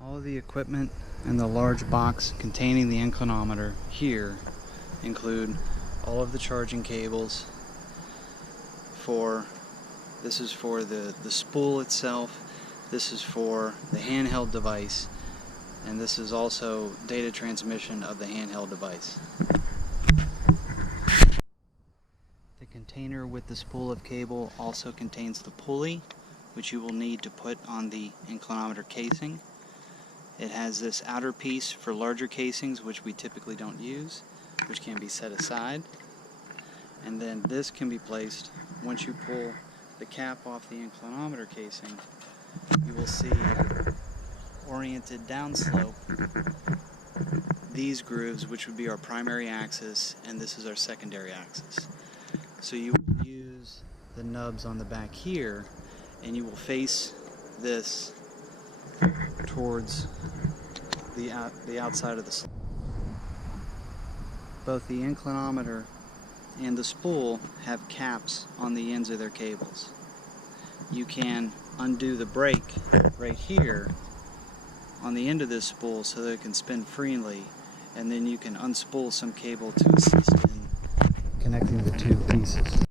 All of the equipment in the large box containing the inclinometer here include all of the charging cables this is for the spool itself, this is for the handheld device, and this is also data transmission of the handheld device. The container with the spool of cable also contains the pulley, which you will need to put on the inclinometer casing. It has this outer piece for larger casings, which we typically don't use, which can be set aside. And then this can be placed once you pull the cap off the inclinometer casing. You will see oriented downslope these grooves, which would be our primary axis, and this is our secondary axis. So you will use the nubs on the back here, and you will face this towards the outside of the slope. Both the inclinometer and the spool have caps on the ends of their cables. You can undo the brake right here on the end of this spool so that it can spin freely, and then you can unspool some cable to assist in connecting the two pieces.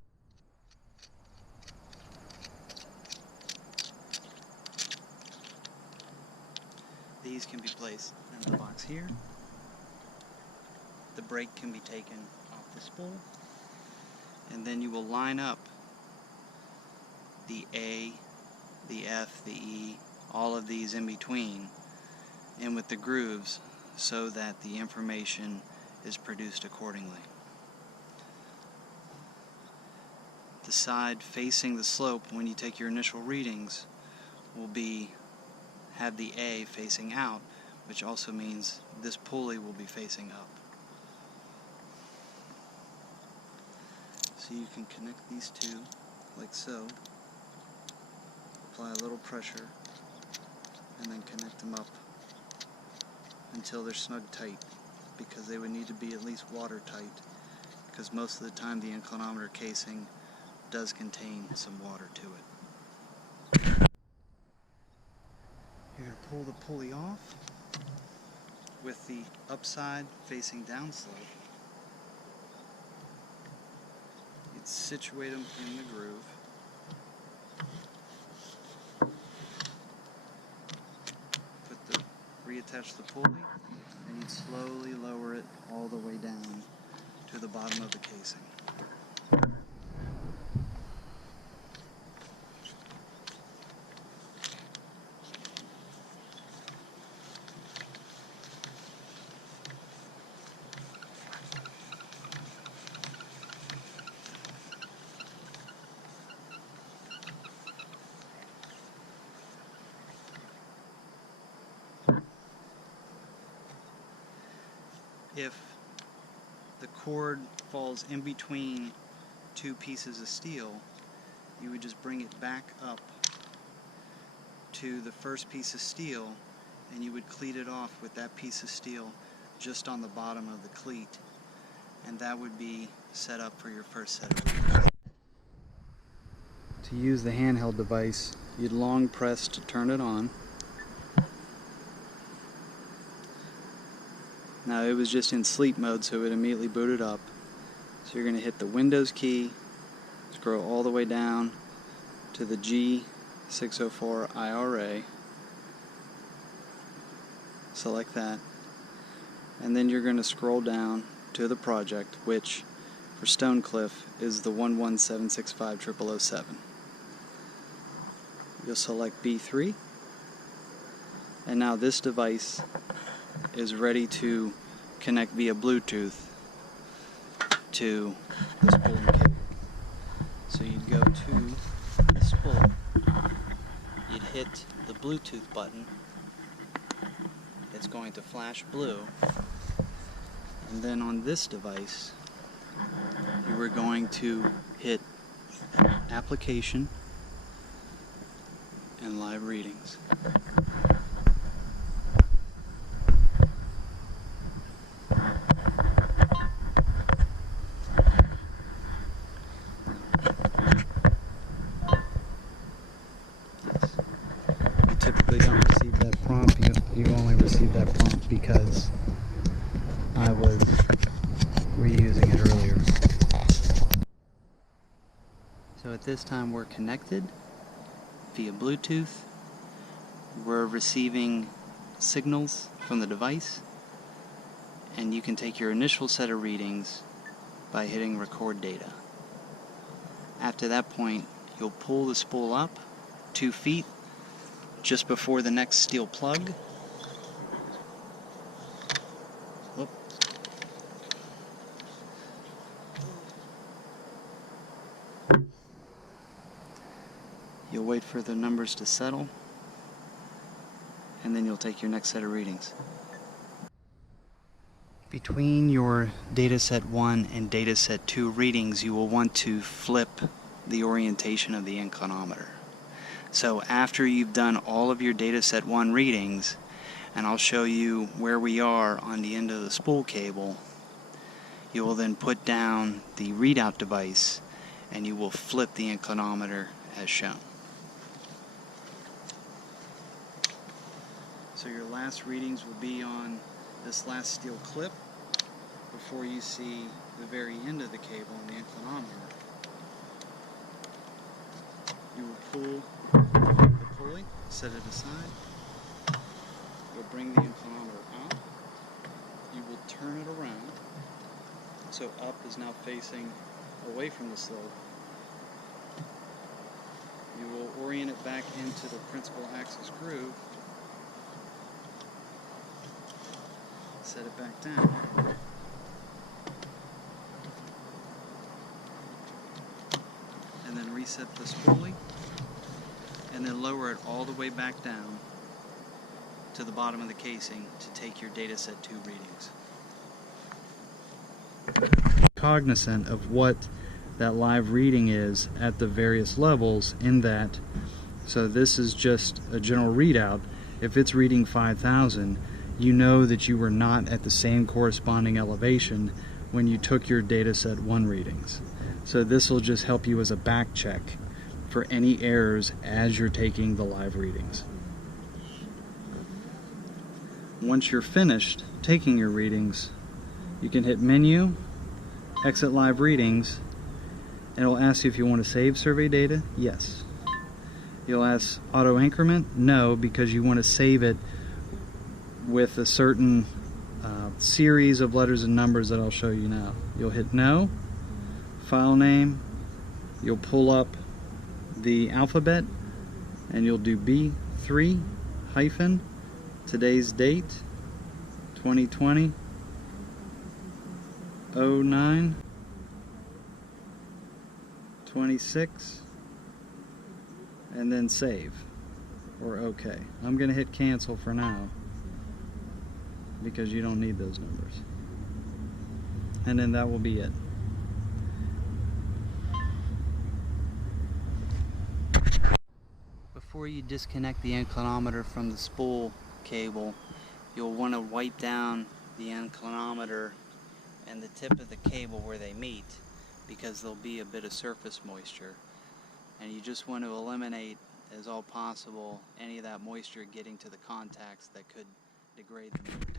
These can be placed in the box here. The brake can be taken off the spool, and then you will line up the A, the F, the E, all of these in between, and with the grooves so that the information is produced accordingly. The side facing the slope when you take your initial readings will have the A facing out, which also means this pulley will be facing up. So you can connect these two like so, apply a little pressure, and then connect them up until they're snug tight, because they would need to be at least watertight, because most of the time the inclinometer casing does contain some water to it. You're going to pull the pulley off with the upside facing downslope. You'd situate them in the groove. Reattach the pulley, and you'd slowly lower it all the way down to the bottom of the casing. If the cord falls in between two pieces of steel, you would just bring it back up to the first piece of steel, and you would cleat it off with that piece of steel just on the bottom of the cleat, and that would be set up for your first set of readings. To use the handheld device, you'd long press to turn it on. Now it was just in sleep mode, so it immediately booted up. So you're going to hit the Windows key, scroll all the way down to the G604 IRA, select that, and then you're going to scroll down to the project, which for Stonecliff is the 117650007. You'll select B3, and now this device is ready to connect via Bluetooth to the spool and cable. So you'd go to the spool, you'd hit the Bluetooth button, it's going to flash blue, and then on this device you were going to hit Application and Live Readings. Typically don't receive that prompt. You you only received that prompt because I was reusing it earlier. So at this time we're connected via Bluetooth. We're receiving signals from the device, and you can take your initial set of readings by hitting record data. After that point, you'll pull the spool up 2 feet just before the next steel plug. Whoop. You'll wait for the numbers to settle, and then you'll take your next set of readings. Between your dataset 1 and dataset 2 readings, you will want to flip the orientation of the inclinometer. So after you've done all of your dataset 1 readings, and I'll show you where we are on the end of the spool cable, you will then put down the readout device and you will flip the inclinometer as shown. So your last readings will be on this last steel clip before you see the very end of the cable and the inclinometer. You will pull the pulley, set it aside. You'll bring the inclinometer out. You will turn it around. So up is now facing away from the slope. You will orient it back into the principal axis groove. Set it back down. And then reset the spoolie. And then lower it all the way back down to the bottom of the casing to take your dataset 2 readings. Cognizant of what that live reading is at the various levels in that, so this is just a general readout. If it's reading 5,000, you know that you were not at the same corresponding elevation when you took your dataset 1 readings. So this will just help you as a back check for any errors as you're taking the live readings. Once you're finished taking your readings, you can hit Menu, Exit Live Readings, and it'll ask you if you want to save survey data. Yes. You'll ask Auto Increment. No, because you want to save it with a certain series of letters and numbers that I'll show you now. You'll hit No, File Name, you'll pull up the alphabet, and you'll do B3 hyphen today's date 2020 09 26, and then save or OK. I'm going to hit cancel for now because you don't need those numbers, and then that will be it. Before you disconnect the inclinometer from the spool cable, you'll want to wipe down the inclinometer and the tip of the cable where they meet, because there'll be a bit of surface moisture, and you just want to eliminate as all possible any of that moisture getting to the contacts that could degrade them over time.